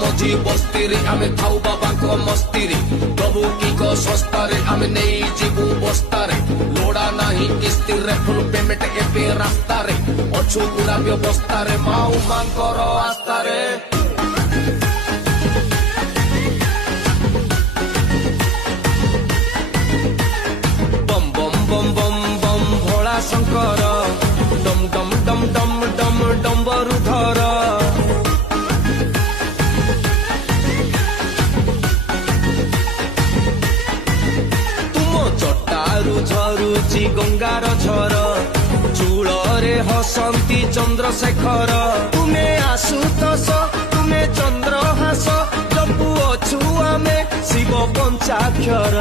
मझी बस्ती रे आमे थाउ बाबा को मस्ती रे प्रभु की को सस्ता रे आमे नहीं जीवु बस्ता रे लोड़ा नहीं किस्ती रे फुल पेमेंट एबे रास्ता रे अछु पूरा व्यवस्था रे माऊ मांकर आस्था रे बम बम बम बम बम भोला शंकर डम डम डम डम डम डम्बरु धर झरुची गंगार झर चूଳରେ हसंती चंद्रशेखर तुमे आशुतोष तुमे चंद्रहास जपु अछु आमे शिव पंचाक्षर